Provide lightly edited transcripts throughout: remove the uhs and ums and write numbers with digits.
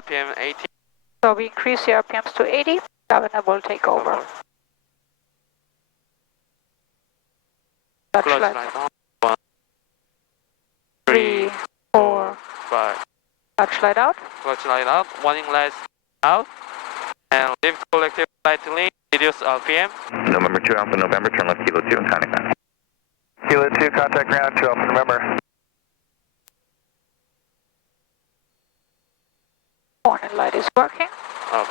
RPM 80. So we increase the RPMs to 80, governor will take over. Touch light on. 1, 3, 4, 5. Touch light out. Touch light out. Warning lights out. And lift collective slightly. Reduce RPM. November 2 Alpha November, turn left Kilo 2 and contact ground. Kilo 2, contact ground 2 Alpha November. Warning light is working. Okay.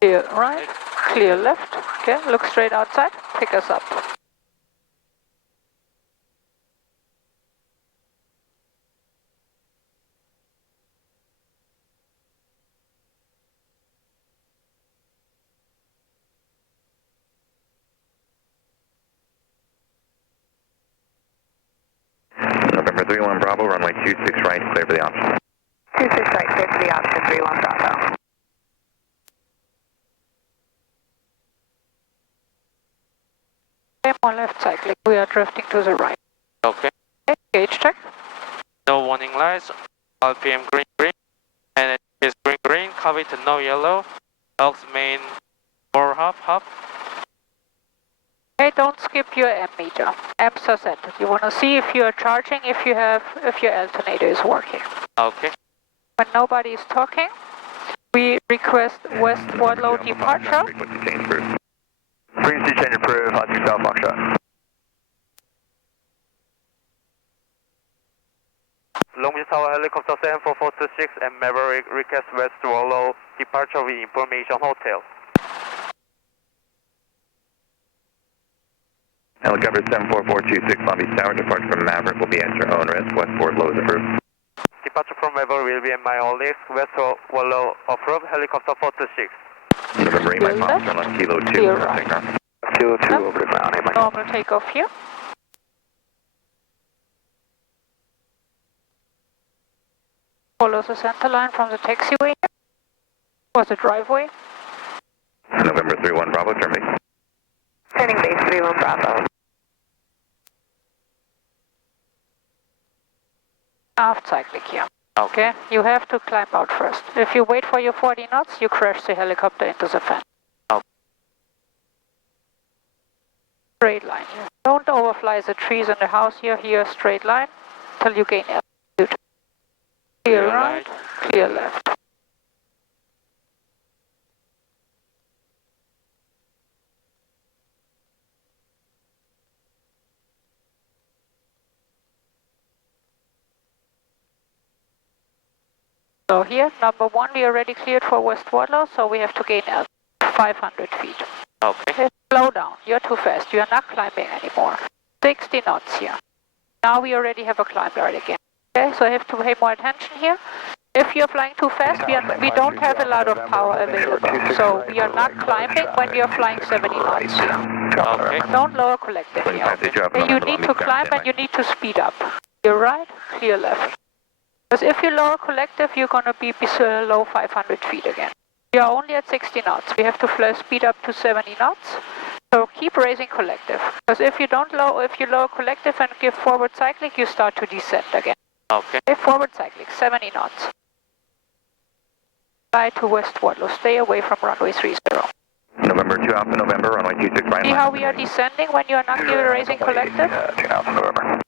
Clear right, clear left. Okay, look straight outside, pick us up. November 31 Bravo, runway 26 right, clear for the option. 26 right, clear for the option, 31 Bravo. On left cycling, we are drifting to the right. Okay. Okay, gauge check. No warning lights. RPM green, green. And it is green, green. Cover to no yellow. Elks main 4 half. Okay, don't skip your M meter. Amps are set. You want to see if you are charging, if your alternator is working. Okay. When nobody is talking, we request West Wardlow departure. Frequency change approved. Frequency change approved, Oscar South Foxtrot. Longbeach Tower Helicopter 74426 and Maverick request West Wardlow departure with information hotel. Helicopter 74426 Long Beach Tower, departure from Maverick will be at your own risk. West Wardlow is approved. Departure from Maverick will be at my own risk. West Wardlow approved. Helicopter 426. November 8 Mike Mom, turn left Kilo 2, Clear contact right. ground. Kilo 2 over the ground, Mike. Normal takeoff here. Follow the center line from the taxiway or the driveway. November 31 Bravo, turn base. Turning base 31 Bravo. Aft cyclic here. Okay, you have to climb out first. If you wait for your 40 knots, you crash the helicopter into the fan. Straight line here. Don't overfly the trees in the house here. Here, straight line till you gain altitude. Clear right, clear left. So here, number 1, we already cleared for West Wardlow, so we have to gain 500 feet. Okay. Slow down, you're too fast, you are not climbing anymore. 60 knots here. Now we already have a climb guard again. Okay, so I have to pay more attention here. If you're flying too fast, we don't have a lot of power available. So we are not climbing when we are flying 70 knots here. Okay. Don't lower collective here. Okay, you need to climb and you need to speed up. Clear right, clear left. Because if you lower collective, you're going to be below 500 feet again. We are only at 60 knots. We have to fly speed up to 70 knots. So keep raising collective. Because if you lower collective and give forward cyclic, you start to descend again. Okay. Okay, forward cyclic, 70 knots. Fly to West Wardlow. Stay away from runway 30. November 2 Alpha November, runway 26 right. See how we are descending when you are not raising collective? 2 Alpha November.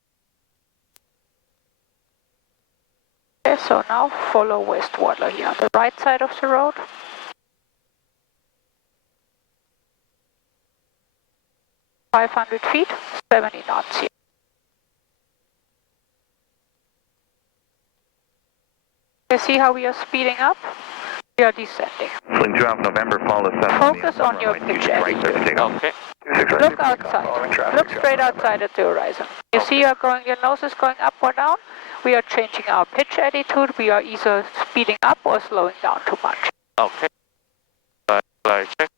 Okay, so now follow West Wardlow here on the right side of the road. .500 feet, 70 knots here. You see how we are speeding up? We are descending. Sling 2 Alpha November, follow 7. Focus on your pitch edge. Okay. Look outside. Look straight outside at the horizon. You see your nose is going up or down? We are changing our pitch attitude. We are either speeding up or slowing down too much. Okay. Fly check.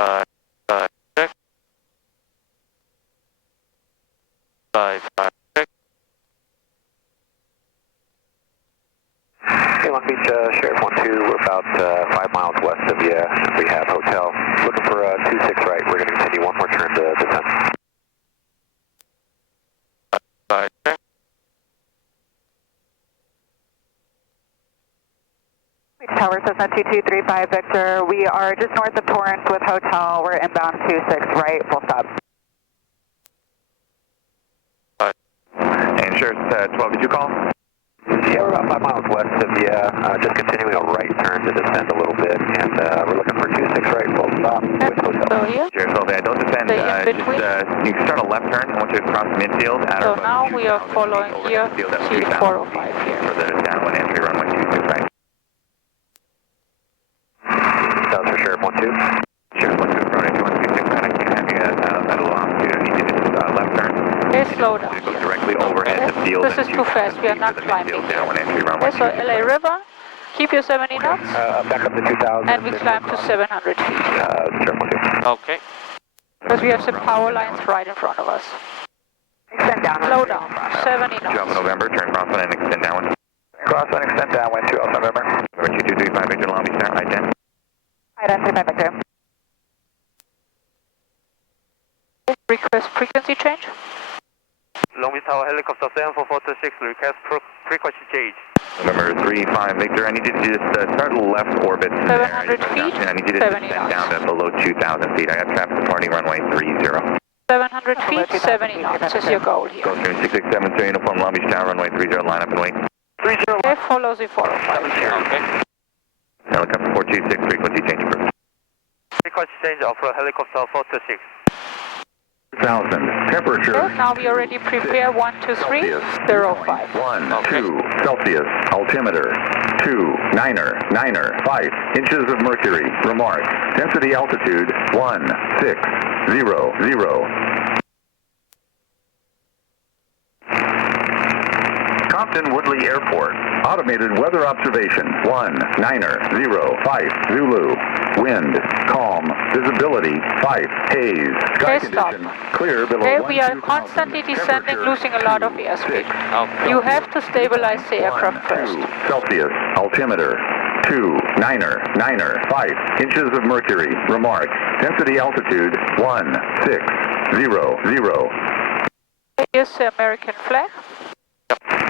Check. Fly check. Hey, Long Beach Sheriff 12, we're about 5 miles west of the Rehab Hotel. Looking for 26 right. We're going to continue one more turn to descend. Tower Cessna 2235 Victor. We are just north of Torrance with Hotel. We're inbound 26 right, full stop. And sure, 12, did you call? Yeah, we're about 5 miles west of you, just continuing a right turn to descend a little bit, and we're looking for 26 right, full stop with Hotel. So here, Sure, 12, don't descend, you can start a left turn once you cross midfield. so now we are following here, C405 here. Further downwind entry runway 26 right. That's for Sheriff 12. Sure, 12, runway 2126 right, I can't have you at a low altitude, I need you to just left turn. Okay, slow down. It goes directly overhead the field. This is too fast, we are not climbing here. Downwind entry runway Okay, so LA River, keep your 70 knots, Back up to 2000. and we climb to 700 feet. Sheriff 12. Okay. Because we have some power lines right in front of us. Extend down. Slow down, 70 2 Alpha knots. November, turn crosswind and extend downwind. Crosswind, extend downwind, 2 Alpha November. November 2235 Victor, Long Beach, start right 10. I-35 Victor. Request frequency change. Long Beach Tower Helicopter 74426, request frequency change. November 35 Victor, I need you to just start left orbit. 700 feet, I need you to 70 descend knots. down to below 2,000 feet. I got traffic departing runway 30. 700 feet, 70 knots is your goal here. Go through 667 to uniform Long Beach Tower, runway 30, line up and wait. 30. Okay, follow the 405 here. Okay. Helicopter 426, frequency change approved. Frequency change of helicopter 426. 2,000. Temperature. Okay, now we already prepare 123, 05. 1, 2 Celsius. Altimeter 2, 9er, 5 inches of mercury. Remark. Density altitude 1600. Compton Woodley Airport. Automated weather observation 1905 Zulu. Wind calm. Visibility 5 haze. Sky Okay, stop. condition clear below Okay, we are 12,000. constantly descending, Temperature, losing a lot of 2, airspeed. 6 You have to stabilize the aircraft 1, first. 2 Celsius. Altimeter 2, 9er, 5 inches of mercury. Remark. Density altitude 1600. Here's the American flag.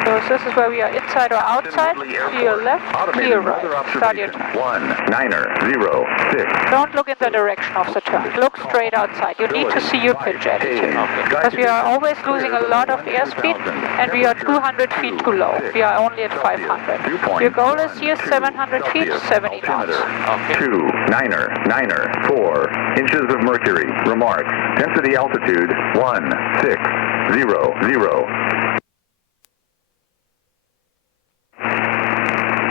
So this is where we are inside or outside. Clear left, clear right. Start your turn. 1906. Don't look in the direction of the turn. Look straight outside. You need to see your pitch attitude. Because we are always losing a lot of airspeed and we are 200 feet too low. We are only at 500. Your goal is here 700 feet, 70 knots. 4 inches of mercury. Remark. Density altitude 1600.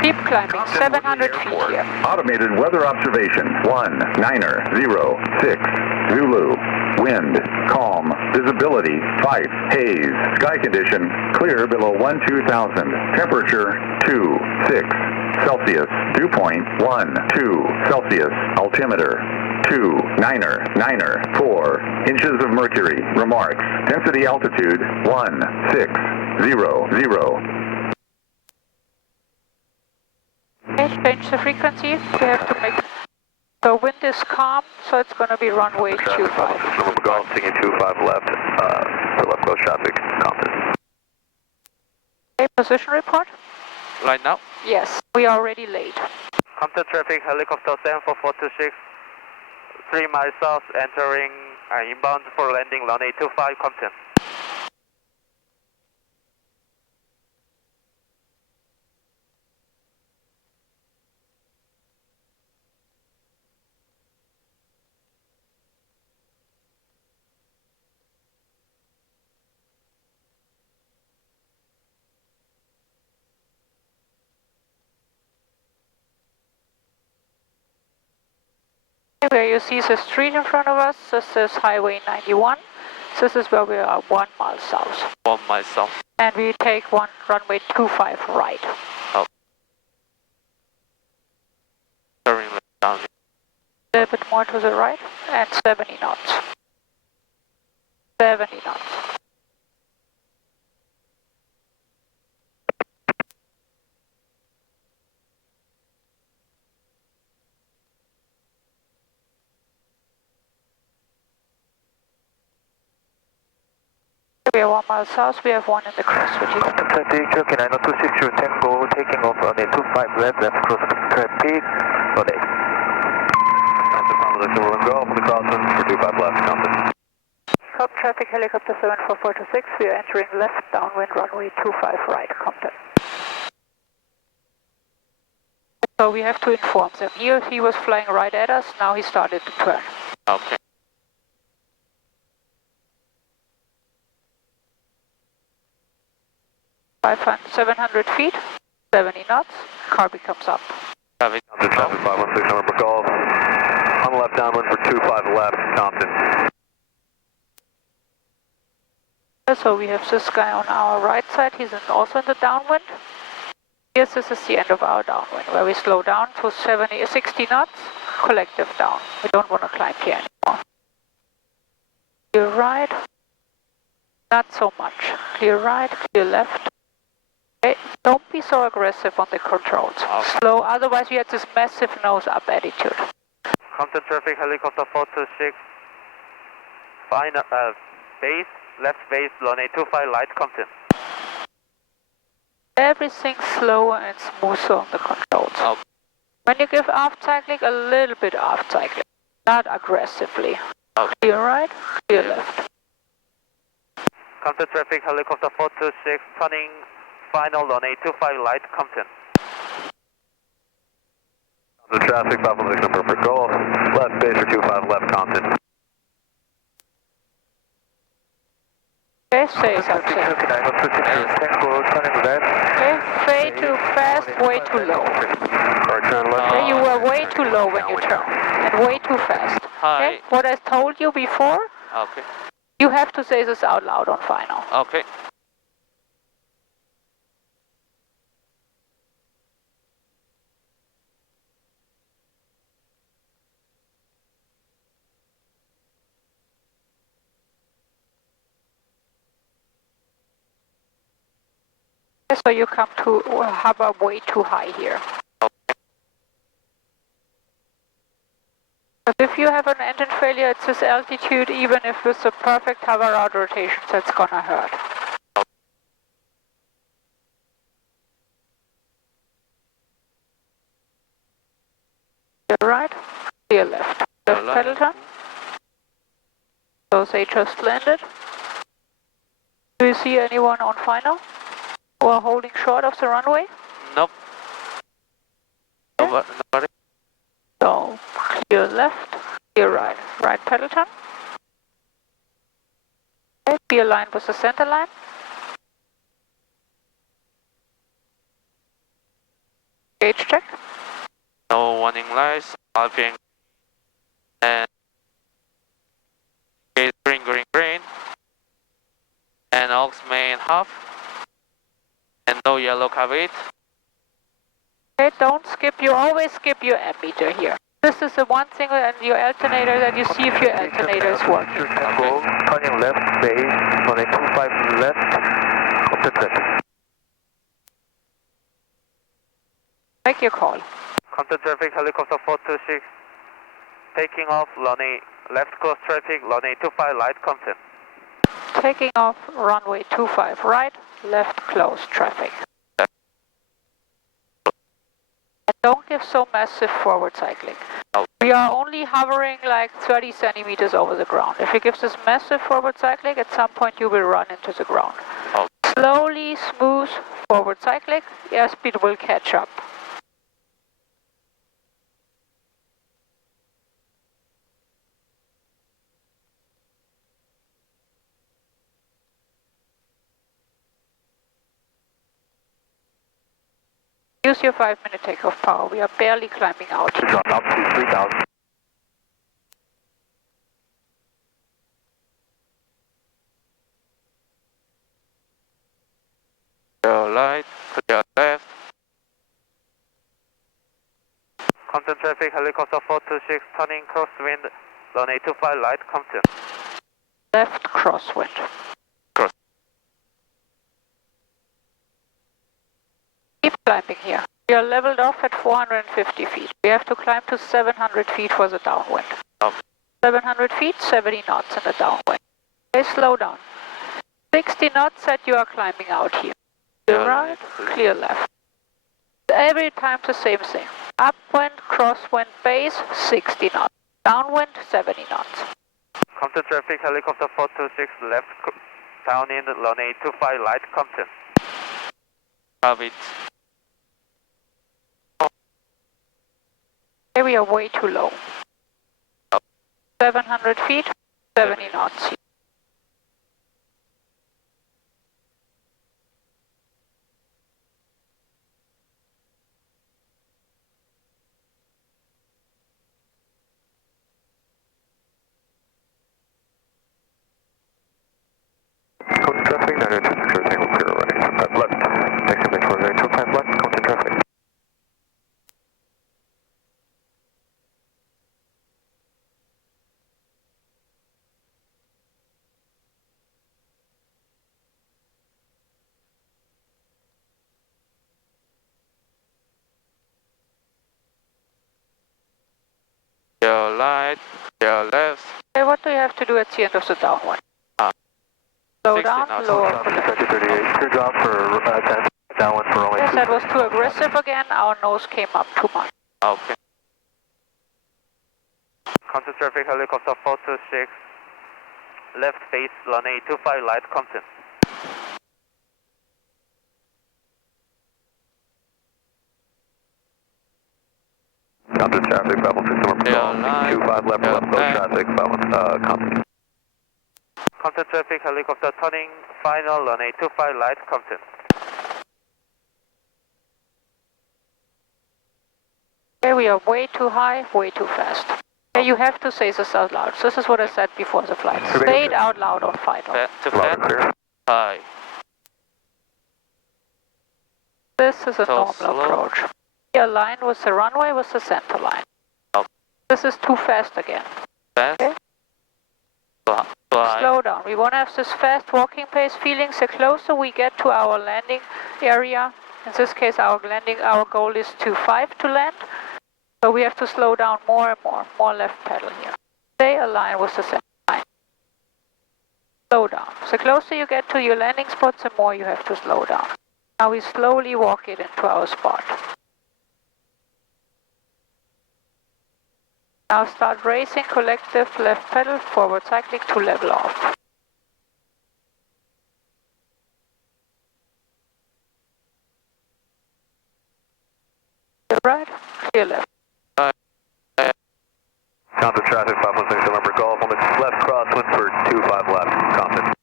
Keep climbing, 700 feet here. Automated weather observation 1906 Zulu. Wind calm. Visibility 5 haze. Sky condition clear below 12,000. Temperature 26 Celsius. Dew point 12 Celsius. Altimeter 9er, 4 inches of mercury. Remarks. Density altitude 1600. Okay, change the frequency. We have to make the wind is calm, so it's going to be runway 25. November Golf, taking 25 left, for left coast traffic, Compton. Okay, position report? Right now. Yes, we are already late. Compton traffic helicopter 74426, 3 miles south, entering inbound for landing runway 25, Compton. Where you see the street in front of us, this is Highway 91. This is where we are 1 mile south. 1 mile south. And we take runway 25 right. Turning down. A little bit more to the right, and 70 knots. 70 knots. We are 1 mile south, we have one in the crosswind. Traffic, Turkey 926 Tango, taking off on a 25 left cross traffic, runway. Delta will go for the crosswind for 25 left, Compton. Top traffic, helicopter 74426, we are entering left downwind runway 25 right, Compton. So we have to inform them. Here he was flying right at us, now he started to turn. Okay. 700 feet, 70 knots, car becomes up. Traffic. Traffic 516 number golf. On the left downwind for 25 left, Compton. So we have this guy on our right side, he's also in the downwind. Yes, this is the end of our downwind, where we slow down to 60 knots, collective down. We don't want to climb here anymore. Clear right, not so much. Clear right, clear left. Okay, don't be so aggressive on the controls. Okay. Slow, otherwise we have this massive nose up attitude. Compton traffic, helicopter 426. Final, base, left base, runway 25 light, Compton. Everything slower and smoother on the controls. Okay. When you give aft cycling, a little bit aft cycling, not aggressively. Okay. Clear right, clear left. Compton traffic, helicopter 426, turning final runway 25 light, Compton. The traffic 516 number for golf. Left base for 25 left, Compton. Okay, say something. Okay, way too fast, way too low. Okay, you were way too low when you turn, and way too fast. Hi. Okay, what I told you before, Okay. you have to say this out loud on final. Okay. So you come to hover way too high here. But if you have an engine failure at this altitude, even if with the perfect hover out rotations, that's gonna hurt. Clear right, clear left. Left pedal turn. So they just landed. Do you see anyone on final? Or holding short of the runway? Nope. Nobody. So, clear left, clear right. Right pedal turn. Okay, be aligned with the center line. Gauge check. No warning lights, RPM. And gauge green, green, green. And aux main half. And no yellow caveat. Okay, don't skip, you always skip your ammeter here. This is the one thing in your alternator that you see if your alternator is working. Turning left base, on a 25 left, of the traffic. Make your call. Compton traffic, helicopter 426. Taking off, runway left close traffic, runway 25 light, Compton. Taking off, runway 25 right, left close traffic. And don't give so massive forward cycling. We are only hovering like 30 centimeters over the ground. If you give this massive forward cycling, at some point you will run into the ground. Slowly, smooth forward cycling, airspeed will catch up. Use your 5-minute takeoff power. We are barely climbing out. Drop out to 3,000. Clear light, clear left. Compton traffic, helicopter 426, turning crosswind, runway 25 light, Compton. Left crosswind. Cross. Keep climbing here. We are leveled off at 450 feet. We have to climb to 700 feet for the downwind. Okay. 700 feet, 70 knots in the downwind. Okay, slow down. 60 knots that you are climbing out here. Clear right, clear left. Every time the same thing. Upwind, crosswind, base, 60 knots. Downwind, 70 knots. Compton traffic, helicopter 426 left, down in runway 25 light, Compton. Have it. Okay, we are way too low. 700 feet, 70 knots. Compton traffic, 926 Tango Clear running 25 left. Next to runway 25 left, Compton traffic. Your right, your left. Okay, what do you have to do at the end of the downwind? Slow down, lower. 38, clear job for 10, downwind for only Yes, 2. that was too aggressive again. Our nose came up too much. Okay. Compton traffic, helicopter 426 left face, runway 25 light, Compton. Compton traffic, Bravo 6 number patrol. 25 left, left, low traffic, Compton. Compton traffic, helicopter turning final, runway 25 light, Compton. Okay, we are way too high, way too fast. Okay, you have to say this out loud. This is what I said before the flight. Say it out loud on final. Too fast? High. This is a So normal slow. approach. We align with the runway with the center line. Okay. This is too fast again. Fast? Okay. Slow down. We want to have this fast walking pace feeling. The closer we get to our landing area, in this case our goal is 25 to land. So we have to slow down more and more left pedal here. Stay aligned with the center line. Slow down. The closer you get to your landing spot, the more you have to slow down. Now we slowly walk it into our spot. Now start racing collective left pedal, forward cycling to level off. Clear right, clear left. Compton traffic, 516 November Golf, on the left crosswind for 25 left, Compton.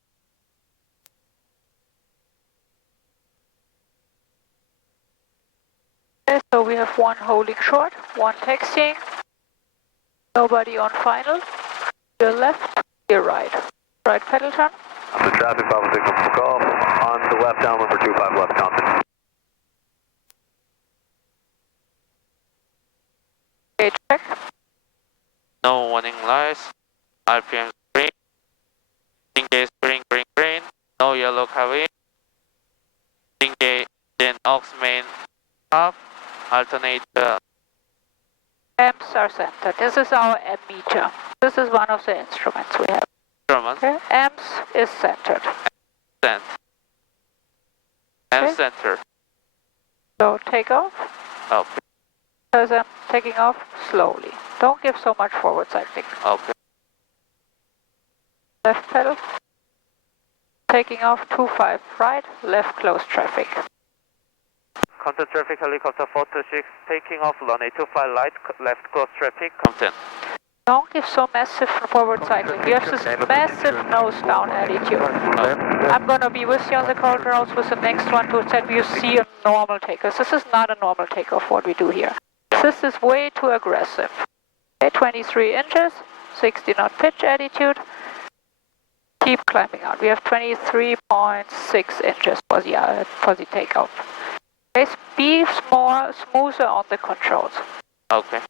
Okay, so we have one holding short, one taxiing, nobody on final. Your left, your right. Right pedal turn. Compton traffic, 516 November Golf, on the left downwind for 25 left, Compton. Okay, check. No warning lights. RPM green. Engage green, green, green. No yellow cabin. Engage then aux main up. Alternate Amps are centered. This is our amp meter. This is one of the instruments we have. instruments. Okay. Amps is centered. Cent. And Okay. center. So take off. Okay. As I'm taking off slowly. Don't give so much forward cycling. Okay. Left pedal. Taking off 25 right, left close traffic. Compton traffic, helicopter 426 taking off, runway 25 light, left close traffic, Compton. Don't give so massive forward cycling. You have this massive nose down attitude. I'm going to be with you on the controls with the next one to set you see a normal takeoff. This is not a normal takeoff what we do here. This is way too aggressive. Okay, 23 inches, 60 knot pitch attitude. Keep climbing out. We have 23.6 inches for the takeoff. Okay, be smoother on the controls. Okay.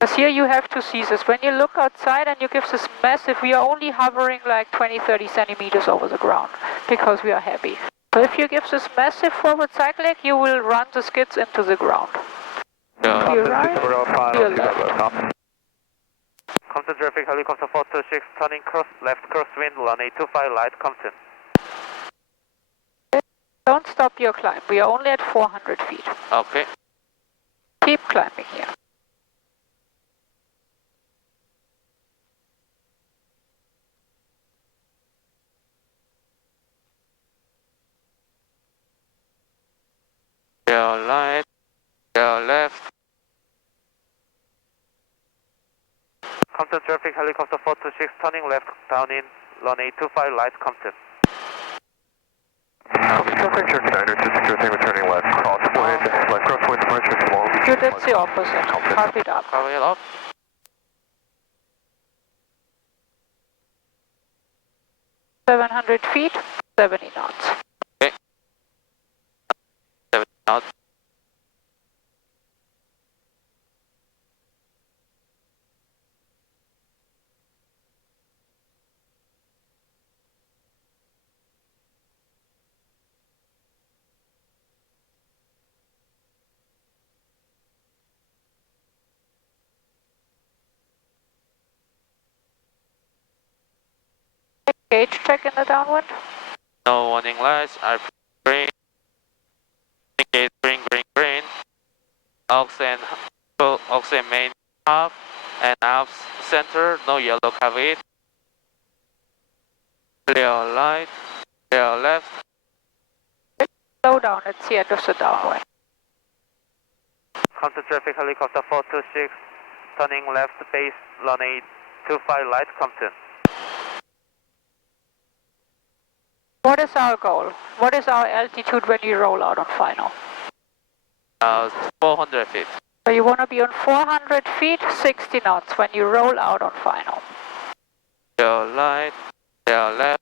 Because here you have to see this. When you look outside and you give this massive, we are only hovering like 20-30 centimeters over the ground because we are heavy. So if you give this massive forward cycling, you will run the skids into the ground. Yeah. Clear right, clear left. Compton traffic, helicopter 426, turning left crosswind, runway 25, light, Compton. Don't stop your climb, we are only at 400 feet. Okay. Keep climbing here. Clear right, clear left. Compton traffic, helicopter 426, turning left, down in, runway 25, light, Compton. Traffic, Jerky 9er, 260, returning left crosswind, left crosswind, departure small. Dude, that's the opposite. Carve it up. Carve it up. 700 feet, 70 knots. Okay. 70 knots. Gauge check in the downwind. No warning lights, RP green. Indicate green, green, green. Oxygen main half and half center, no yellow caveat. Clear light, clear left. Slow down, it's the end of the downwind. Compton traffic, helicopter 426, turning left base, runway 25, light, Compton. What is our goal? What is our altitude when you roll out on final? 400 feet. So you want to be on 400 feet, 60 knots when you roll out on final. Clear light, clear left.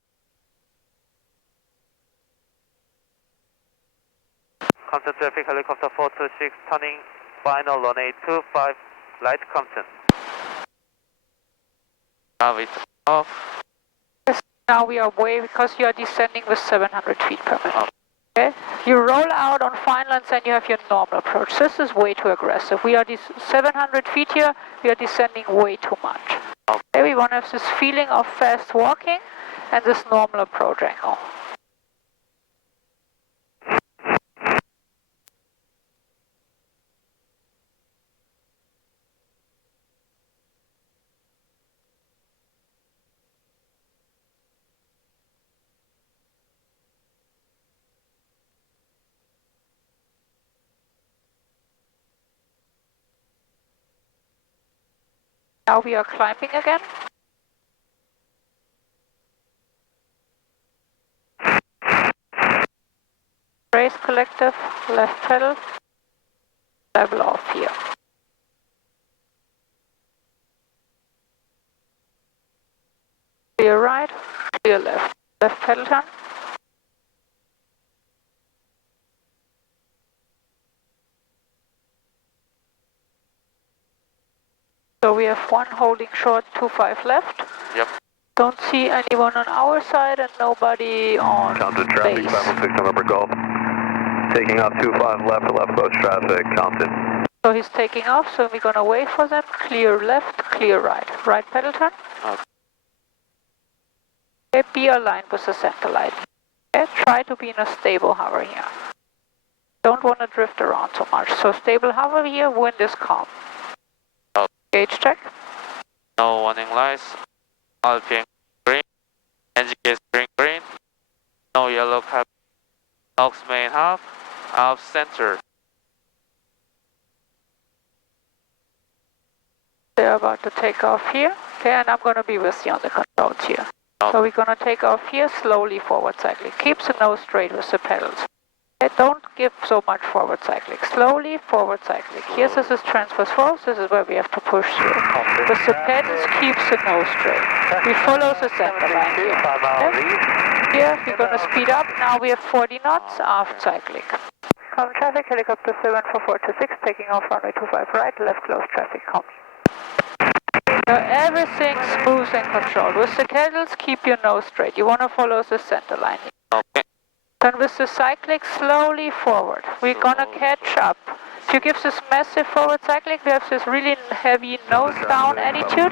Compton traffic, helicopter 426, turning final, runway 25, light, Compton. Have it off. Now we are way, because you are descending with 700 feet per minute. Okay? You roll out on final and then you have your normal approach. This is way too aggressive. We are 700 feet here, we are descending way too much. Okay, we want to have this feeling of fast walking and this normal approach angle. Now we are climbing again. Race collective, left pedal, level off here. Clear right, clear left. Left pedal turn. So we have one holding short, 25 left. Yep. Don't see anyone on our side and nobody on Compton traffic, base. 516 November Golf. Taking off 25 left, left approach traffic, Compton. So he's taking off, so we're gonna wait for them. Clear left, clear right. Right pedal turn. Okay, be aligned with the center line. Okay, try to be in a stable hover here. Don't want to drift around so much. So stable hover here, wind is calm. Gauge check. No warning lights. RPM green. Engine gauge green, green. No yellow cap. Aux main half. Half center. They're about to take off here. Okay, and I'm going to be with you on the controls here. So we're going to take off here, slowly forward cycling. Keep the nose straight with the pedals. Okay, don't give so much forward cycling. Slowly forward cycling. Here, this is transverse force. This is where we have to push through. With the pedals, keep the nose straight. We follow the center line here. Okay? Here, we're going to speed up. Now we have 40 knots, aft cycling. Common traffic, helicopter 74426, taking off runway 25 right, left close traffic, common. So everything smooth and controlled. With the pedals, keep your nose straight. You want to follow the center line. Okay. Turn with the cyclic slowly forward. We're gonna catch up. If you give this massive forward cycling, we have this really heavy nose down attitude.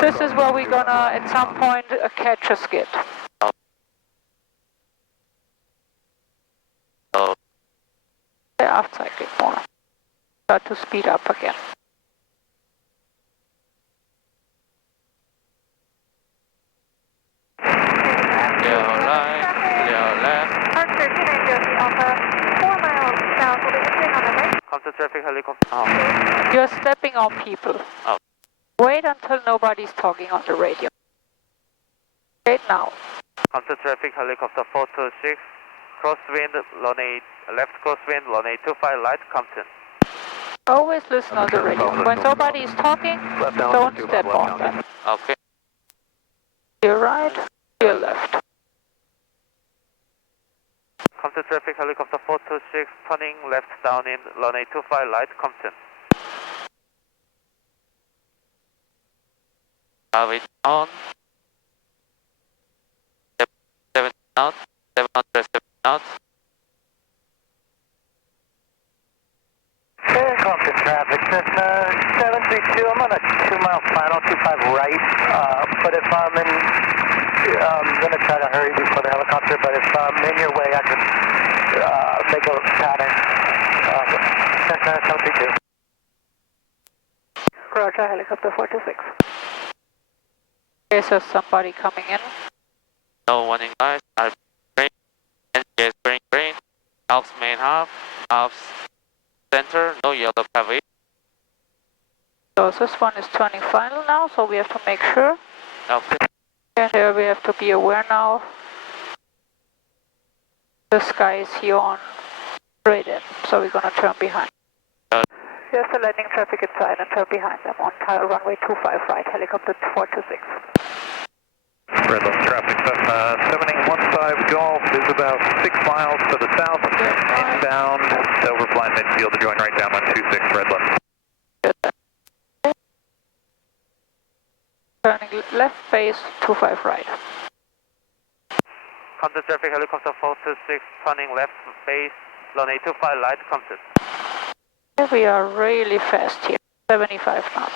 This is where we're gonna at some point catch a skid. Aft cycling more. Start to speed up again. Clear right, clear left. Contact traffic helicopter. Oh. You're stepping on people. Oh. Wait until nobody's talking on the radio. Wait now. Contact traffic helicopter 426. Crosswind, runway left crosswind, runway 25 light, Compton. Always listen on the radio. When somebody is talking, don't step on them. Okay. Your right, your left. Contact traffic helicopter 426, turning left down in runway 25 light, Compton. Have it on. 7 knots, 707 knots. Compton traffic, Cessna 732, I'm on a 2-mile final, 25 right, but if I'm going to try to hurry before the helicopter, but if I'm in your way, I can make a pattern. Cessna 732. Roger, helicopter 426. Okay, so somebody coming in. No warning lights, RP green, NGS green, Alps main half, Alps center, no yellow caveat. So this one is turning final now, so we have to make sure. Okay. And here we have to be aware now. The sky is here on straight in, so we're going to turn behind. Yes, the landing traffic inside and turn behind them on runway 25 right, helicopter 426. Redland traffic, 7815 Golf is about 6 miles to the south, inbound, overflying midfield to join right down on 26 Redland. Turning left base 25 right. Contact traffic helicopter 426, turning left base, runway 25 light, Compton. We are really fast here, 75 knots.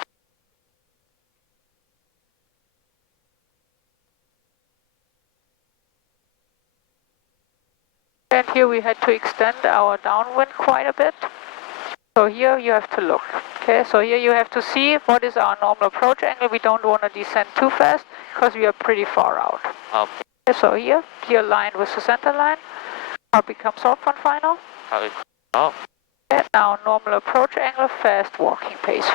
And here we had to extend our downwind quite a bit. So here you have to look. Okay, so here you have to see what is our normal approach angle. We don't want to descend too fast because we are pretty far out. Okay. So here aligned with the center line. Now becomes off on final. Oh. And now normal approach angle, fast walking pace.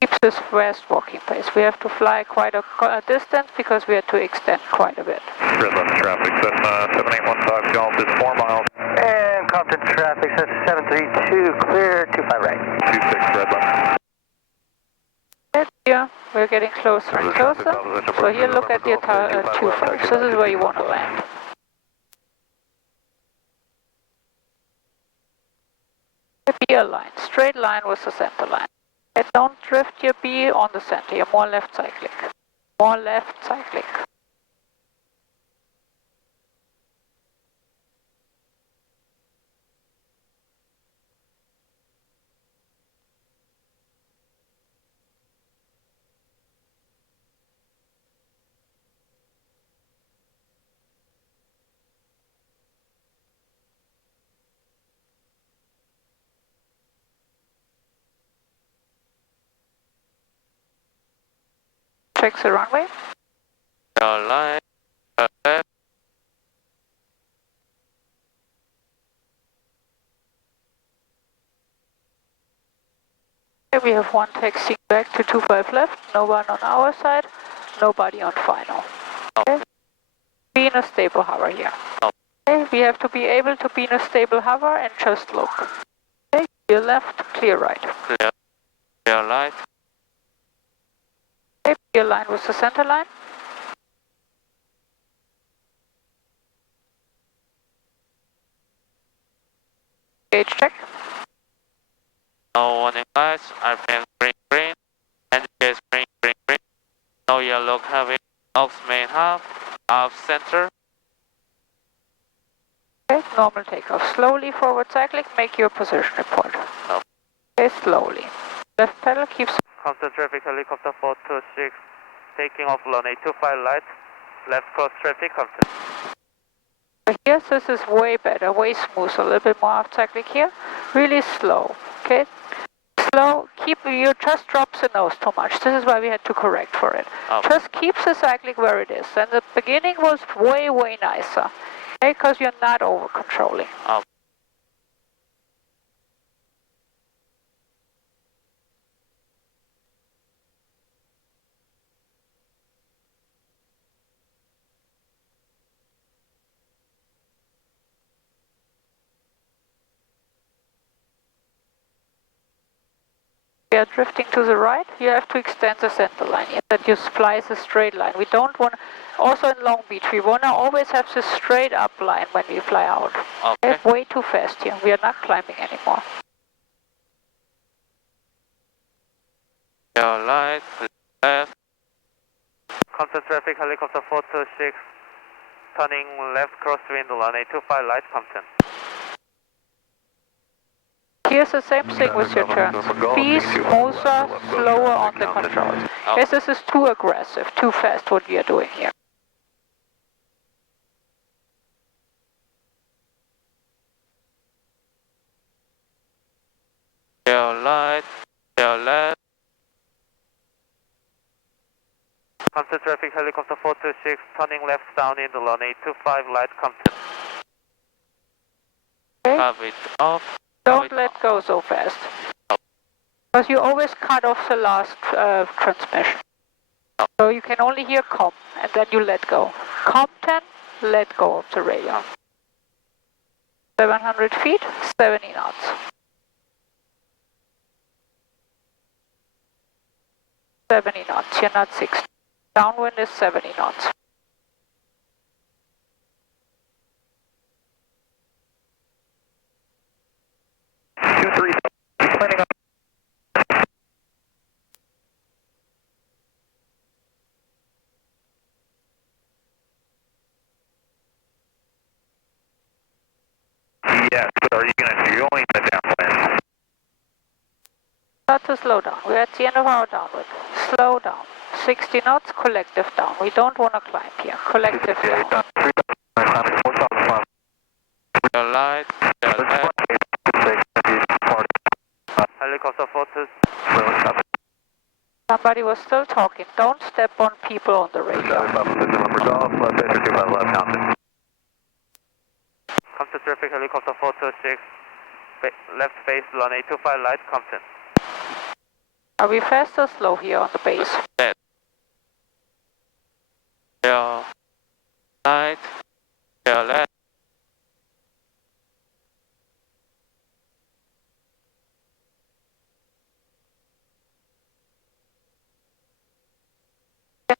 Keeps this fast walking pace. We have to fly quite a distance because we have to extend quite a bit. Redland traffic, Cessna 7815 Golf is 4 miles. And Compton traffic, Cessna 732, clear 25 right. 26 Redland. And here we're getting closer and closer. So here look at the 25. This is where you want to land. Be aligned, straight line with the center line. And don't drift your B on the center, you're more left cyclic. More left cyclic. Check the runway. Line, left. Here we have one taxiing back to 25 left, no one on our side, nobody on final. Okay. Be in a stable hover here. Okay, we have to be able to be in a stable hover and just look. Okay, clear left, clear right. Clear light. Okay, be aligned with the center line. Gauge check. No warning lights, RPM green, NGS green. No yellow caveat, Ox main half, Alps center. Okay, normal takeoff. Slowly forward cycling, make your position report. Oh. Okay, slowly. Left pedal keeps... Compton traffic helicopter 426, taking off runway 25 light, left cross traffic, Compton. Here, this is way better, way smoother, a little bit more off cyclic here. Really slow, okay? Slow, you just drop the nose too much. This is why we had to correct for it. Just keep the cyclic where it is. And the beginning was way, way nicer, okay? Because you're not over controlling. We are drifting to the right, you have to extend the center line, that you fly the straight line. We don't want, also in Long Beach, we want to always have this straight up line when we fly out. Okay. It's way too fast here, we are not climbing anymore. Your light, left. Compton traffic helicopter 426, turning left cross wind runway 25 light, Compton. Here's the same thing with your turns. Be smoother, slower on the controls. Yes, this is too aggressive, too fast what we are doing here. Your light, your left. Compton traffic helicopter 426, turning left down in the runway 25 light, Compton. Okay. Have it off. Don't let go so fast. Because you always cut off the last transmission. So you can only hear COM, and then you let go. COM 10, let go of the radio. 700 feet, 70 knots. $70 knots, you're not 60. Downwind is 70 knots. Yes, but are you going to join the downwind? Start to slow down. We're at the end of our downwind. Slow down. 60 knots, collective down. We don't want to climb here. Collective down. Your light, your left. Helicopter 426. Somebody was still talking. Don't step on people on the radio. Compton traffic helicopter 426, left face runway 25 light, Compton. Are we fast or slow here on the base? Dead. Your light, your left.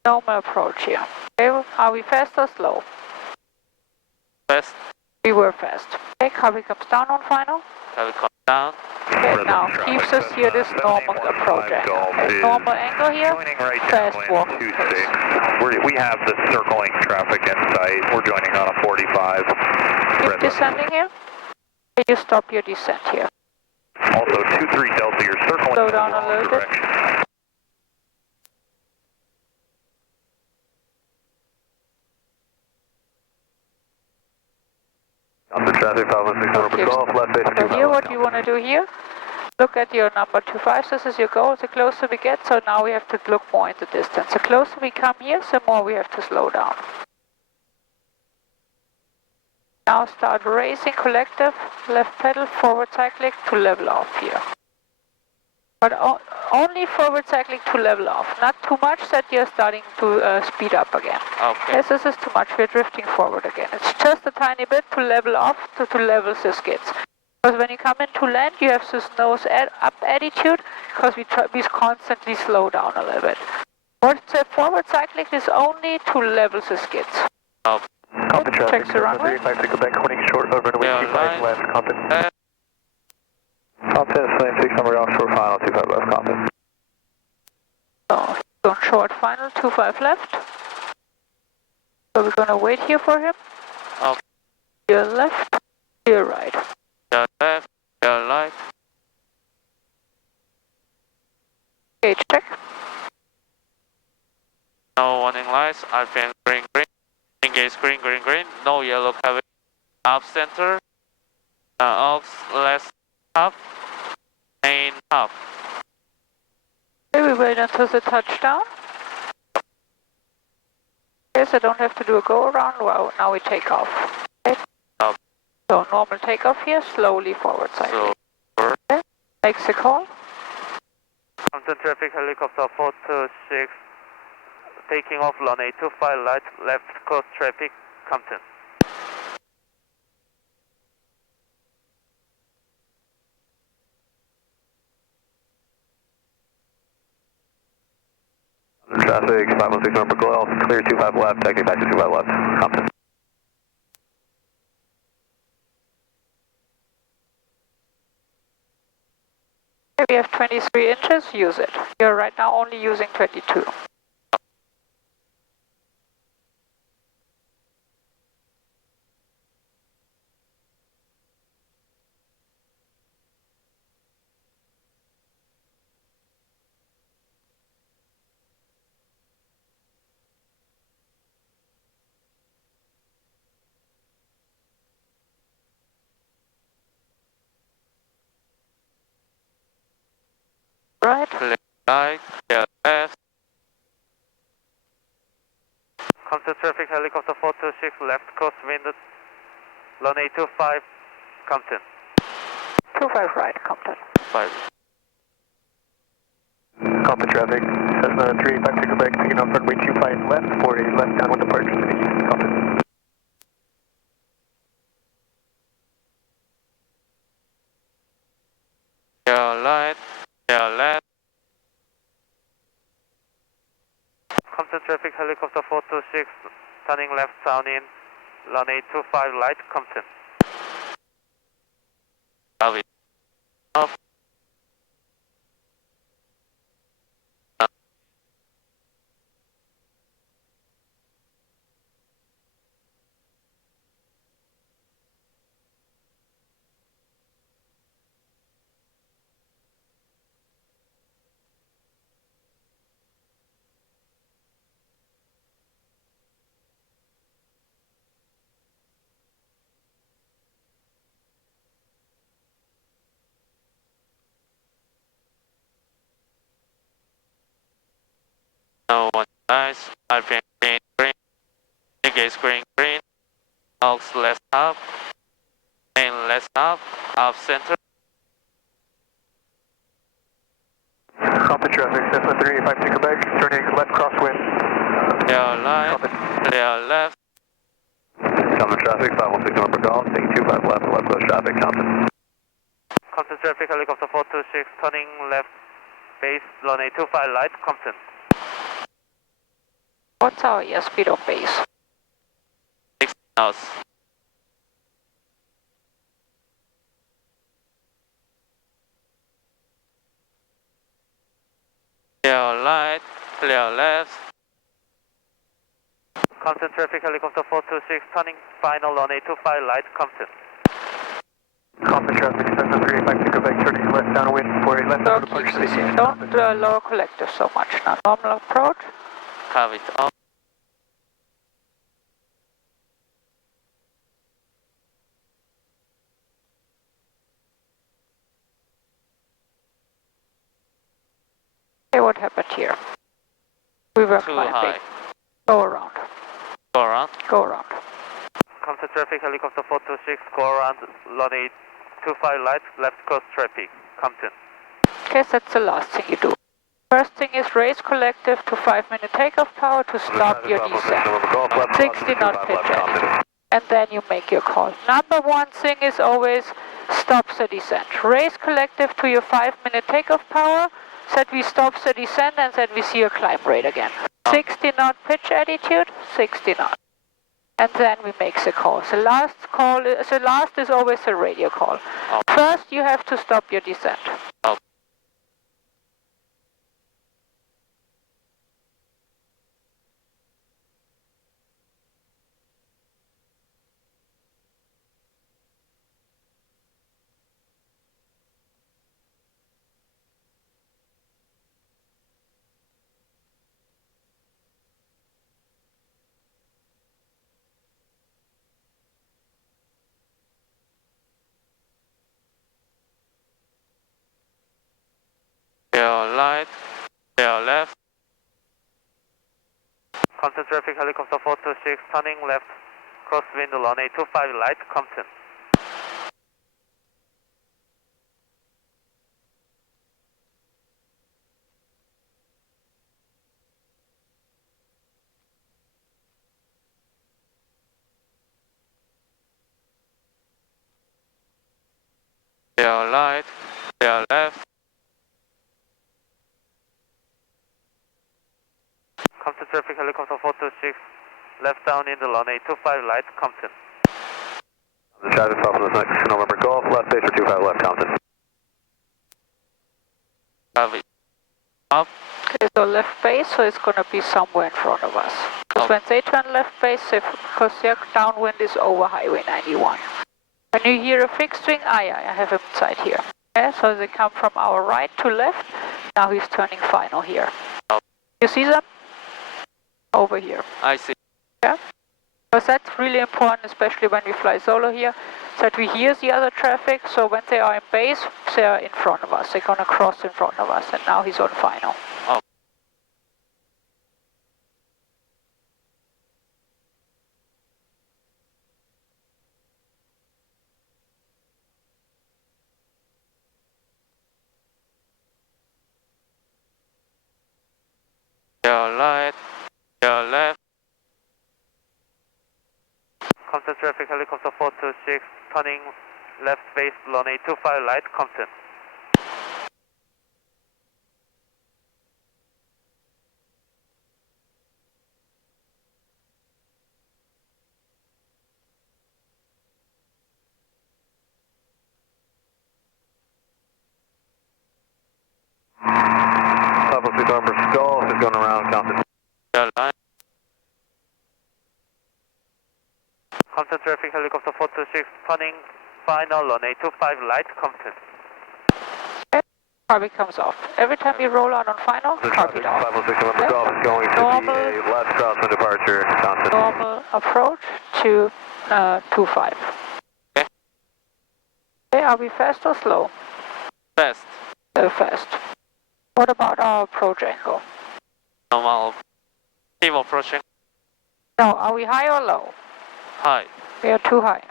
Normal approach here. Okay, are we fast or slow? Fast. We were fast. Okay, Harvey comes down on final. Harvey comes down. Okay, now keeps us here this normal approach angle. Okay, normal angle here, Right fast walking pace. We have the circling traffic in sight. We're joining on a 45. Keep descending here. Okay, you stop your descent here. Also, 23 Delta, you're circling Slow in the down a wrong little bit. direction. On the traffic, 516 Golf, left base. So here what you want to do here, look at your number 25, this is your goal, the closer we get, so now we have to look more in the distance. The closer we come here, the more we have to slow down. Now start racing collective, left pedal, forward cyclic to level off here. But only forward cycling to level off, not too much that you're starting to speed up again. Okay. Yes, this is too much, we're drifting forward again. It's just a tiny bit to level off, to level the skids. Because when you come into land, you have this nose up attitude, because we constantly slow down a little bit. But the forward cycling is only to level the skids. Okay. Check the runway. Quebec, running short over the wind, 25 left, Compton. Compton, Slam 6, number offshore final, 25 left, Compton. So, going short final, 25 left. So we're going to wait here for him. Okay. Your left. Clear right. Clear left, clear right. Gauge check. No warning lights, RPM green, green. Engage green, green, green. No yellow cavity. Half center. Aux left half. Main half. Okay, we wait until the touchdown. Yes, I don't have to do a go around. Well, now we take off. Okay. Up. So normal takeoff here, slowly forward side. So, Okay. Makes the call. Compton traffic helicopter 426. Taking off runway 25 light, left coast traffic, Compton. Traffic, 516 number Golf, clear 25 left, taking back to 25 left, Compton. Okay, we have 23 inches, use it. You're right now only using 22. Right. Clear right, clear left. Compton traffic helicopter 426, left coast wind, runway 25, Compton. 25 right, Compton. 5. Compton traffic, Cessna 385 to Quebec, taking off runway 25 left for a left downwind departure to the east, Compton. Clear right, clear left. Compton traffic helicopter 426, turning left sound in, runway 25 light, Compton. Copy. Off. No one nice, RPM green, green. Engage green, green. Aux left half. Main left half, off center. Compton traffic, Cessna 385 to Quebec, turning left crosswind. Clear right, clear left. Compton traffic, 516 number Golf, taking 25 left, left coast traffic, Compton. Compton traffic helicopter 426, turning left base, runway 25 light, Compton. What's our airspeed on base? 60 knots. Clear right, clear left. Compton traffic helicopter 426, turning final runway 25 light, Compton. Compton traffic, Cessna 385 to Quebec, turning left downwind for a left downwind departure to the east, Don't Compton. lower collective so much now. Normal approach. Have it on. Okay, what happened here? We were Too climbing. high. Go around. Go around. Go around. Compton traffic helicopter 426, go around runway 25 light, left coast traffic, Compton. Okay, that's the last thing you do. First thing is raise collective to 5-minute takeoff power to stop your descent. 60 knot pitch attitude. And then you make your call. Number one thing is always stop the descent. Raise collective to your 5-minute takeoff power, that we stop the descent and then we see your climb rate again. 60 knot pitch attitude, 60 knot. And then we make the call. The last is always a radio call. First you have to stop your descent. light, clear left. Compton traffic helicopter 426 turning left, crosswind runway 25 light, Compton. Clear light, clear left. Compton traffic helicopter 426, left down in the runway 25 light, Compton. The traffic stop on the next November Golf, left base for 25 left, Compton. Traffic up. Okay, so left base, so it's going to be somewhere in front of us. Because when they turn left base, because their downwind is over Highway 91. When you hear a fixed wing, I have him inside here. Okay, so they come from our right to left. Now he's turning final here. You see them? Over here. I see. Yeah? Because that's really important, especially when we fly solo here, that we hear the other traffic, so when they are in base, they are in front of us. They're going to cross in front of us, and now he's on final. Oh. Clear light, clear left. Compton traffic helicopter 426, turning left base runway 25 light, Compton. Papa November Golf is going around, Compton. Clear light. Compton traffic helicopter 426, turning final runway 25 light, Compton. Carby comes off. Every time we roll out on final, carby off. 506 November Golf is going to Normal. be a left crosswind departure, Compton. Normal approach to 25. Okay. Okay, are we fast or slow? Fast. Fast. What about our approach angle? Normal. Team approaching. No, are we high or low? High. We are too high.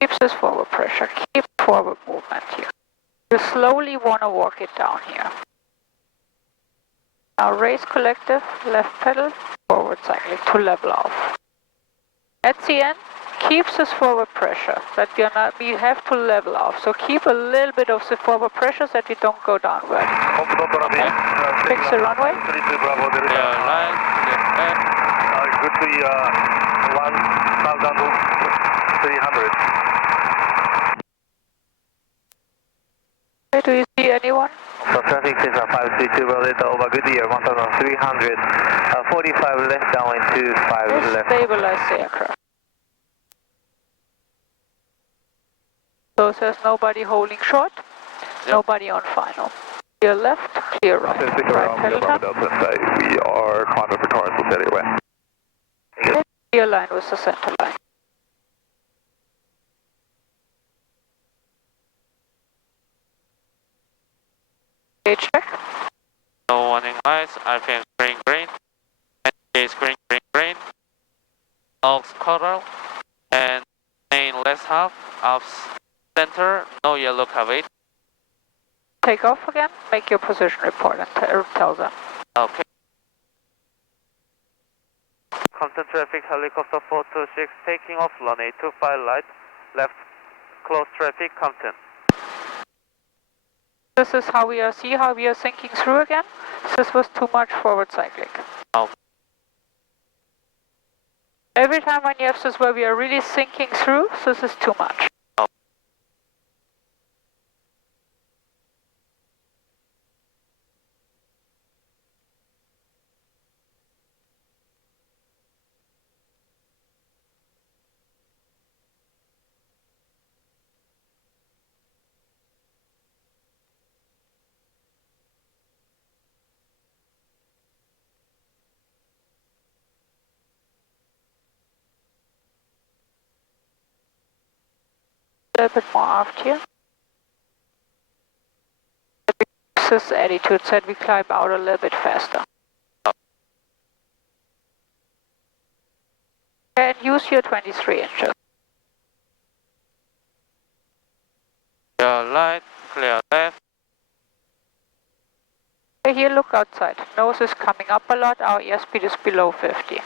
Keeps this forward pressure. Keep forward movement here. You slowly want to walk it down here. Now raise collective, left pedal, forward cycling to level off. At the end, keeps this forward pressure that we have to level off. So keep a little bit of the forward pressure that we don't go downward. Okay. Fix the runway. Clear light, clear left. Good to 1,300. Okay, do you see anyone? So traffic is 532 Berlita over Goodyear 1,300. 45 left downwind 25 Just left. stabilize the aircraft. So there's nobody holding short, nobody on final. Clear left, clear right. Right pedal down. We are climbing for Torrance, we'll steady away. Clear line with the center line. Gauge check. No warning lights, RPM green, green. NG's green, green, green. Aux coral. And main left half, ops center, no yellow caveat. Take off again, make your position report and tell them. Okay. Compton traffic helicopter 426 taking off runway 25 light, left close traffic, Compton. This is how we are, see how we are sinking through again? This was too much forward cycling. Oh. Every time when you have this where we are really sinking through, this is too much. Oh. little bit more aft here. This attitude said we climb out a little bit faster. And use your 23 inches. Clear light, clear left. Here, look outside. Nose is coming up a lot. Our airspeed is below 50.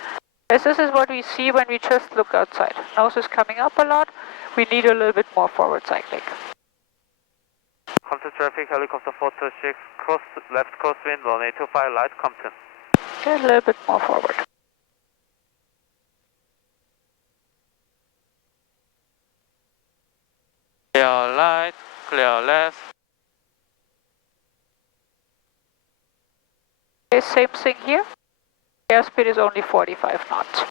This is what we see when we just look outside. Nose is coming up a lot. We need a little bit more forward cycling. Compton traffic, helicopter 426, left crosswind, runway 25, light, Compton. Okay, a little bit more forward. Clear light, clear left. Okay, same thing here. Airspeed is only 45 knots.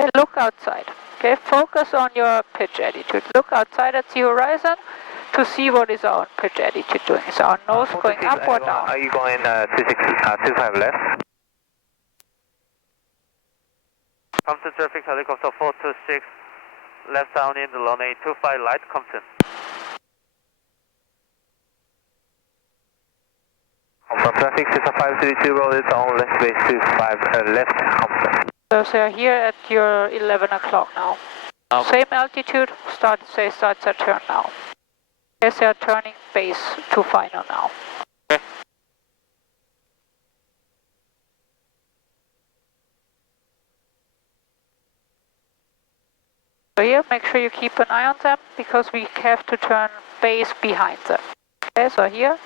Okay, look outside. Okay, focus on your pitch attitude. Look outside at the horizon to see what is our pitch attitude doing. Is our nose going up or down? Are you going 25 left? Compton traffic, helicopter 426, left down in the runway 25, light, Compton. Compton traffic, 6532, roll it on left base 25 left, Compton. So they're here at your 11 o'clock now. Okay. Same altitude, start their turn now. Yes, they are turning base to final now. Okay. So here, make sure you keep an eye on them because we have to turn base behind them. Okay, so here,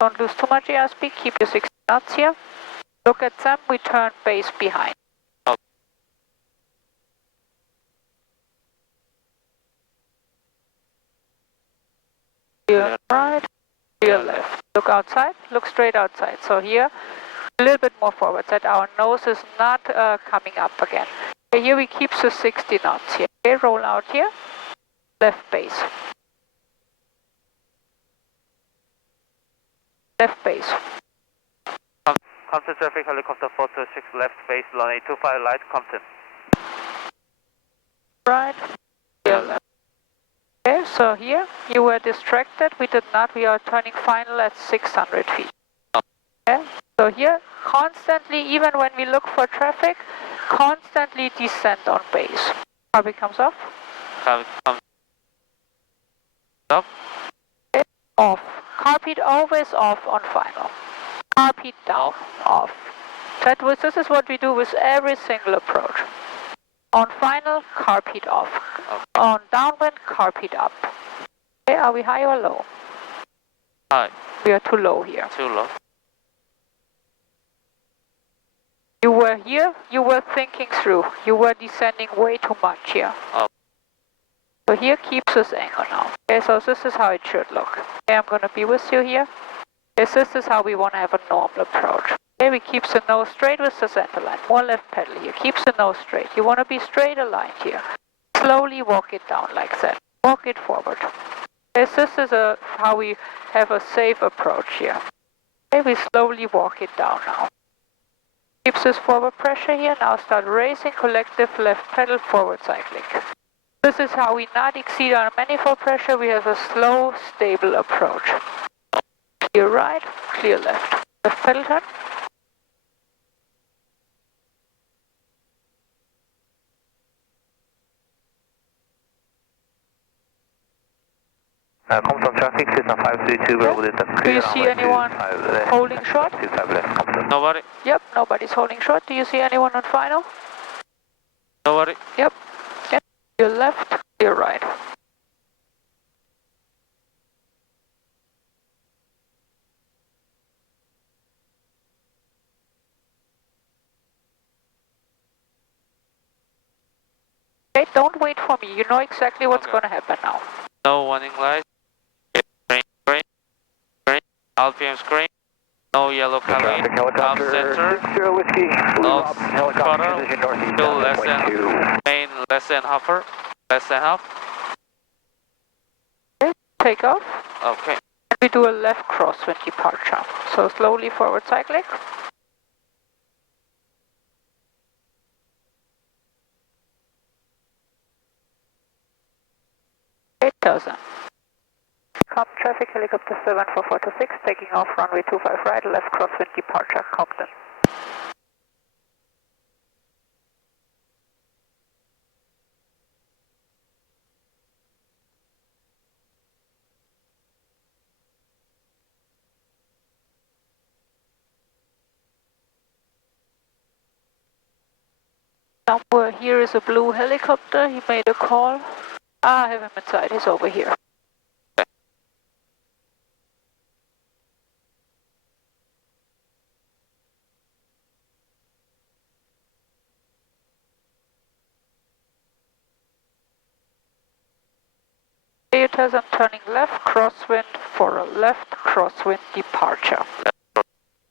don't lose too much airspeed, keep your 60 knots here. Look at them, we turn base behind. Clear right, clear left. Look outside, look straight outside. So here, a little bit more forward, that our nose is not coming up again. Okay, here we keep the 60 knots here. Okay, roll out here, left base. Left base. Compton traffic, helicopter 426, left base, runway 25, light, Compton. Right, clear left. Okay, so here you were distracted. We did not. We are turning final at 600 feet. Okay, so here constantly, even when we look for traffic, constantly descend on base. Copy comes off. Copy comes up. Okay, off. Carpet always off on final. Carpet down, off. This is what we do with every single approach. On final, carpet off. Okay. On downwind, carpet up. Okay, are we high or low? High. We are too low here. Too low. You were here, you were thinking through. You were descending way too much here. Oh. So here keeps this angle now. Okay, so this is how it should look. Okay, I'm going to be with you here. Yes, this is how we want to have a normal approach. Okay, we keep the nose straight with the center line. More left pedal here. Keeps the nose straight. You want to be straight aligned here. Slowly walk it down like that. Walk it forward. Yes, this is how we have a safe approach here. Okay, we slowly walk it down now. Keeps this forward pressure here. Now start racing collective left pedal forward cycling. This is how we not exceed our manifold pressure. We have a slow, stable approach. Clear right, clear left. Left pedal turn. Compton traffic, system 532, roll it Do you see anyone holding short? 25 left, Compton. Nobody. Yep, nobody's holding short. Do you see anyone on final? Nobody. Yep. Okay. Your left, your right. Okay, don't wait for me. You know exactly what's going to happen now. No warning light. Green, green, green. RPM screen. No yellow coloring. Off center. Whiskey, Off helicopter quarter. position northeast, Still less than 1.2. main, less than half. Less than half. Okay, take off. Okay. And we do a left crosswind departure. So slowly forward cycling. It doesn't. Com traffic, helicopter 74426, taking off runway 25 right, left crosswind departure, Compton. Somewhere here is a blue helicopter, he made a call. I have him inside, he's over here. Theaters, I'm turning left, crosswind for a left crosswind departure.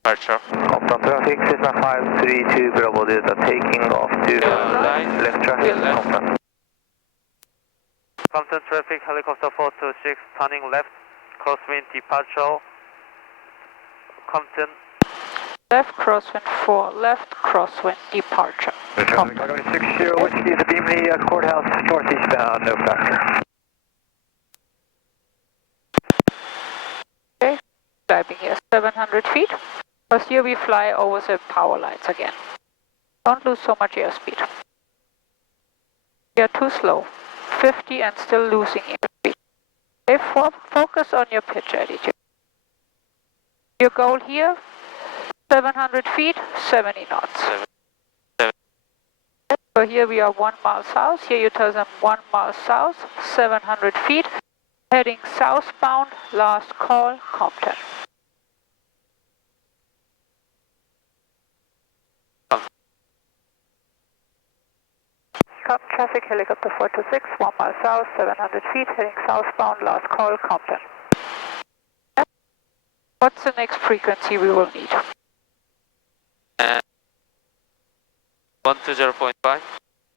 Departure. Compton traffic, Cessna 532 Bravo Delta taking off to left traffic, Compton. Compton traffic, helicopter 426, turning left, crosswind departure. Compton. Left crosswind for left crosswind departure. Compton. 60 Whiskey to Beamley Courthouse northeastbound, no factor. Okay, climbing here 700 feet. Because here we fly over the power lines again. Don't lose so much airspeed. You're too slow. 50 and still losing airspeed. Okay, focus on your pitch attitude. Your goal here, 700 feet, 70 knots. So here we are 1 mile south. Here you tell them 1 mile south, 700 feet. Heading southbound, last call, Compton. Traffic, helicopter 426, 1 mile south, 700 feet, heading southbound, last call, Compton. What's the next frequency we will need? 120.5?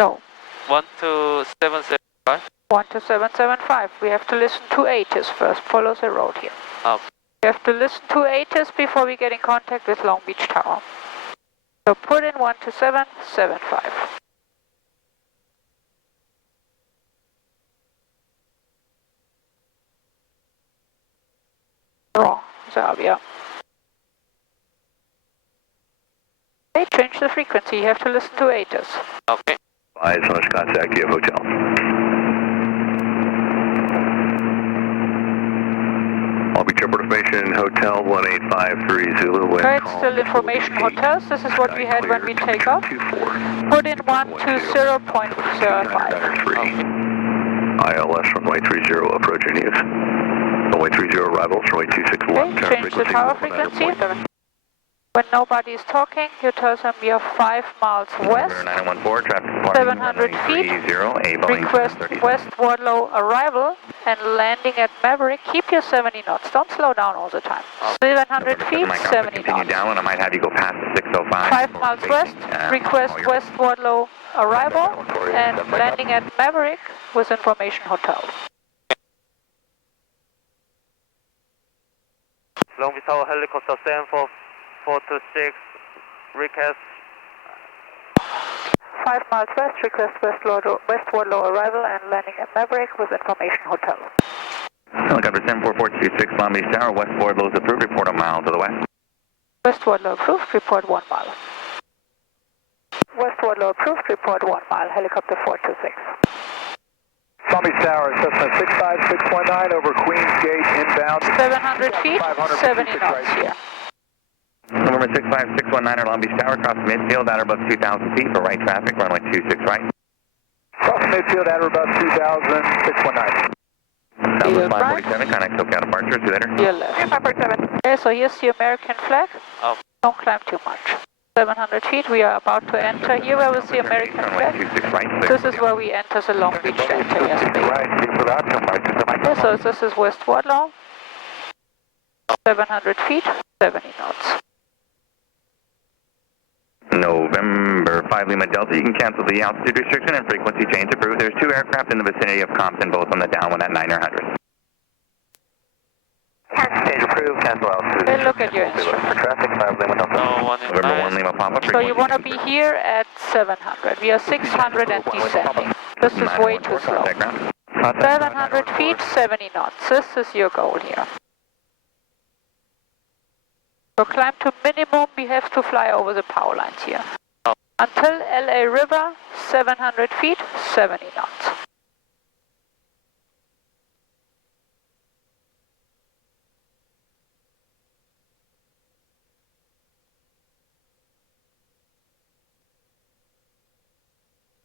No. 12775? 12775. We have to listen to ATIS first, follow the road here. Oh. We have to listen to ATIS before we get in contact with Long Beach Tower. So put in 12775. Wrong, Zavia. Okay, change the frequency, you have to listen to ATIS. Okay. Eyes on contact, you have hotel. Long Beach Airport information, Hotel 1853 Zulu. Okay, it's still information hotels, this is what we had when we take off. Put in 120.5. ILS runway 30 approaching news. Runway 30 arrivals, runway 261. Okay, change the tower frequency. When nobody is talking, you tell them we are 5 miles west, 700 feet, request West Wardlow arrival and landing at Maverick. Keep your 70 knots, don't slow down all the time. 700 feet, 70 knots. Down, I might have you go past the 605. 5 miles west, request West Wardlow arrival and landing at Maverick with information hotel. Long Beach Tower helicopter 74426, request 5 miles west, request West Wardlow arrival and landing at Maverick with information hotel. Helicopter 74426, Long Beach Tower, West Wardlow is approved, report a mile to the west. West Wardlow approved, report 1 mile. West Wardlow approved, report 1 mile, helicopter 426. Long Beach Tower, Cessna 65619 over Queens Gate inbound. 700 feet, 70 knots here. Number 65619 Long Beach Tower, cross midfield at or above 2,000 feet for right traffic, runway 26 right. Cross midfield at or above 2,619. Southwest 547, contact SoCal departure, see you later. Here left. 547. Okay, so here's the American flag. Oh. Don't climb too much. 700 feet, we are about to enter here where we see American flag. This is where we enter the Long Beach Delta airspace. Okay, so this is West Wardlow. 700 feet, 70 knots. November 5 Lima Delta, you can cancel the altitude restriction and frequency change approved. There's 2 aircraft in the vicinity of Compton, both on the downwind at 900. Change approved, cancel altitude. Okay, look at your instrument. For traffic, 5 Lima Delta. November 1 Lima Papa. So you want to be here at 700. We are 600 and descending. This is way too slow. 700 feet, 70 knots. This is your goal here. To climb to minimum, we have to fly over the power lines here. Until LA River, 700 feet, 70 knots.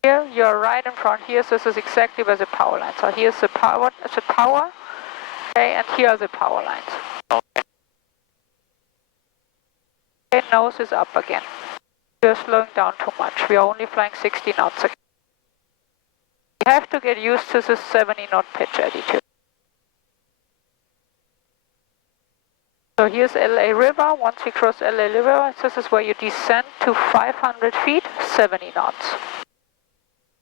Here, you're right in front. Here, this is exactly where the power lines are. Here's the power, okay, and here are the power lines. Okay, nose is up again. You're slowing down too much. We are only flying 60 knots again. You have to get used to this 70 knot pitch attitude. So here's LA River. Once we cross LA River, this is where you descend to 500 feet, 70 knots.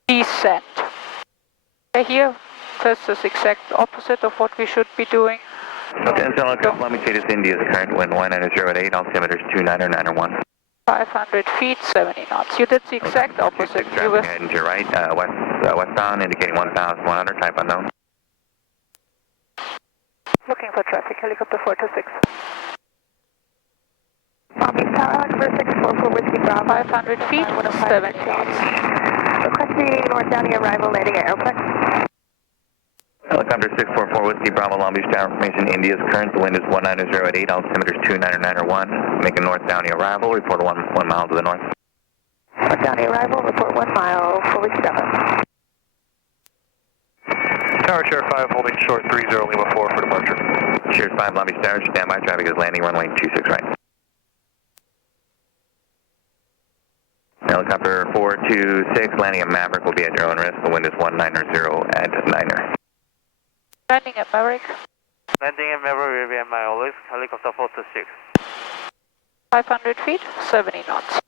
Descent. Okay, here, this is exact opposite of what we should be doing. Okay, let me say this India's current wind 190 at 8, altimeter is 29901. 500 feet, 70 knots. You did the exact opposite. You were heading to your right, westbound, indicating 1,100, type unknown. Looking for traffic, helicopter 426. Bombing tower, number 644 Whiskey Bravo. 500 feet, 70 knots. Requesting north Downey arrival, landing at airport. Helicopter 644 Whiskey Bravo, Long Beach Tower information. India's current, the wind is 190 at 8, altimeter is 29901. Making north Downey arrival, report 1 mile to the north. North Downey arrival, report 1 mile, for Whiskey Bravo. Tower Share 5 holding short 30 Lima 4 for departure. Cheers 5, Long Beach Tower, standby, traffic is landing, runway 26 right. Helicopter 426, landing at Maverick will be at your own risk. The wind is 190 at 9er. Landing at Maverick. Landing at Maverick will be at my OLX, helicopter 426. 500 feet, 70 knots.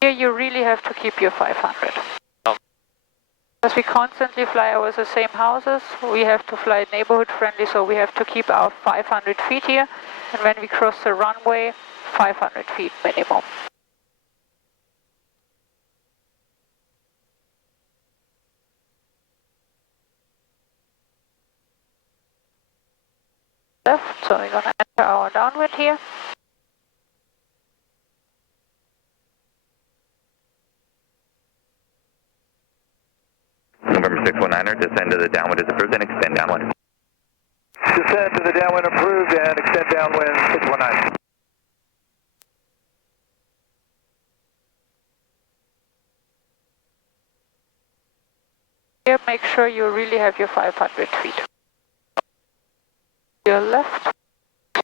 Here you really have to keep your 500. Because we constantly fly over the same houses, we have to fly neighborhood friendly, so we have to keep our 500 feet here. And when we cross the runway, 500 feet minimum. Left, so we're going to enter our downwind here. November 619er, descend to the downwind is approved and extend downwind. Descend to the downwind approved and extend downwind 619. Here, make sure you really have your 500 feet. Clear left,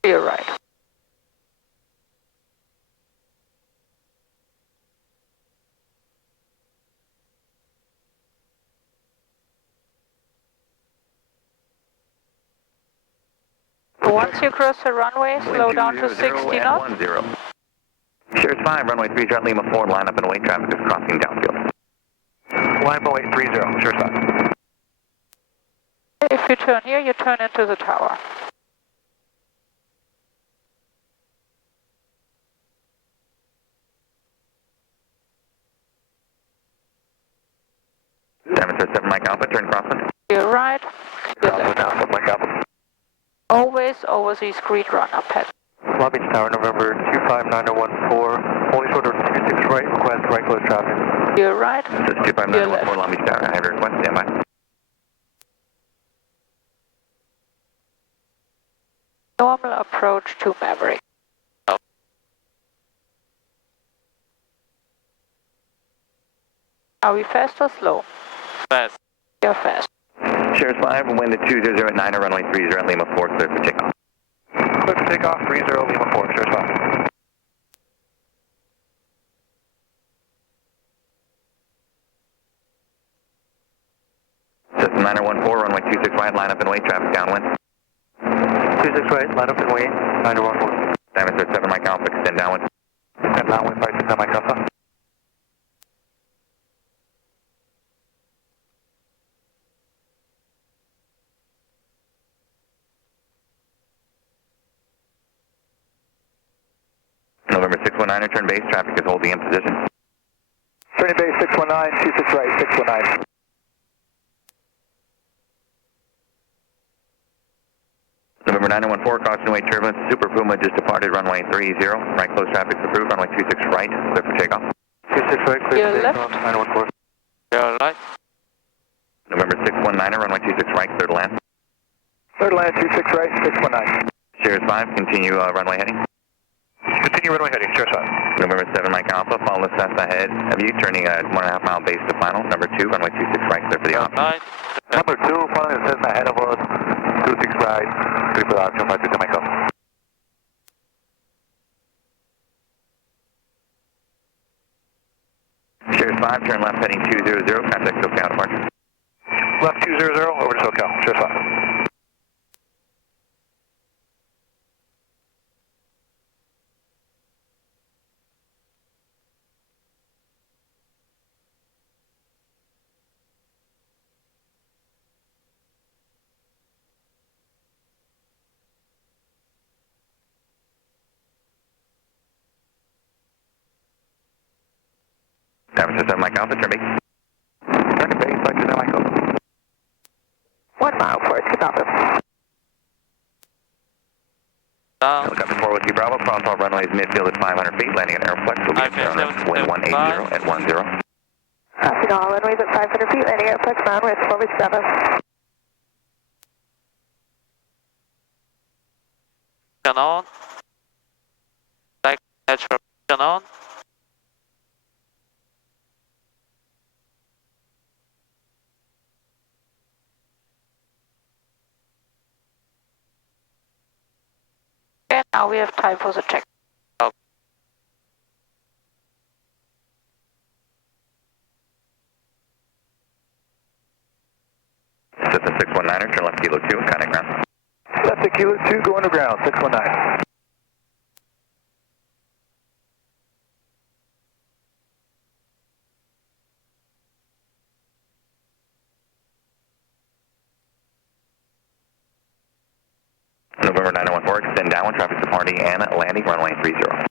clear right. Once you cross the runway, slow down to 60 knots. 10. Cheers 5, runway 30 at Lima 4, line up and await, traffic is crossing downfield. Line up and await 30, Cheers 5. If you turn here, you turn into the tower. Diameter 7 Mike Alpha, turn crosswind. Clear right, clear Alpha left. now, 7 Mike Alpha. Always over these green run-up heads. Long Beach Tower, November 25914, only short of 26 right, request right close traffic. Clear right, This is 25914 Long Beach Tower, I have your request, standby. normal approach to Maverick. Are we fast or slow? Fast. You're fast. Cheers 5, wind at 200 at 9, runway 30 at Lima 4, clear for takeoff. Clear for takeoff, 30 Lima 4, Cheers 5. System 914, runway 26 right, line up and wait, traffic downwind. 26 right, line up and wait, 914. Diameter 7 Mike Alpha, extend downwind. Extend downwind, 5 Mike Alpha. November November 619, return base, traffic is holding in position. Turning base 619, 26 right, 619. November 914, caution wait turbulence, Super Puma just departed runway 30, right close traffic's approved, runway 26 right, clear for takeoff. 26 right, clear for takeoff, 914. Your light. November 619, runway 26 right, clear to land. Clear to land 26 right, 619. Sierra 5, continue runway heading. Continue runway heading, Sierra 5. November 7 Mike Alpha, follow the Cessna ahead of you, turning 1.5 mile base to final. Number 2, runway 26 right, clear for the option. Light. Number 2, following the Cessna ahead of us, 26 right, clear for the option, 52 Mike Alpha. Sierra 5, turn left heading 200, contact SoCal departure. Left 200, over to SoCal, Sierra 5. San Francisco Mike Alpha, turn base. Turn base, like to Mike Alpha. 1 mile for Chicago. Down. Helicopter 4 Whiskey Bravo, cross all runways midfield at 500 feet, landing at Airflex, will be at wind 180 at 10. Passing all runways at 500 feet, landing at Flex Mound with 4-7. On. Like edge for on. And now we have time for the check. Cessna 619, turn left kilo 2, contact ground. Left to Kilo 2, go underground, 619. November 914, extend downwind, traffic departing and landing, runway 30.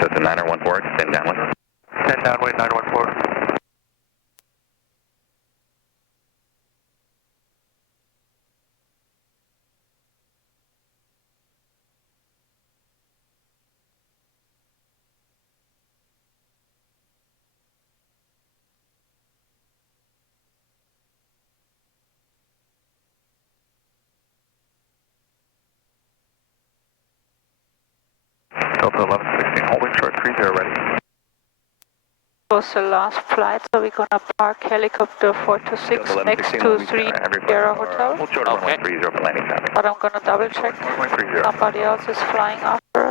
Cessna 914, extend downwind. 10 downwind, 914. Delta 1116, holding short 30 ready. Was the last flight, so we're gonna park helicopter 426 next to 3 Sierra Hotel. Hold short of runway 30 for landing traffic. But I'm gonna double check. Runway 30. Somebody else is flying after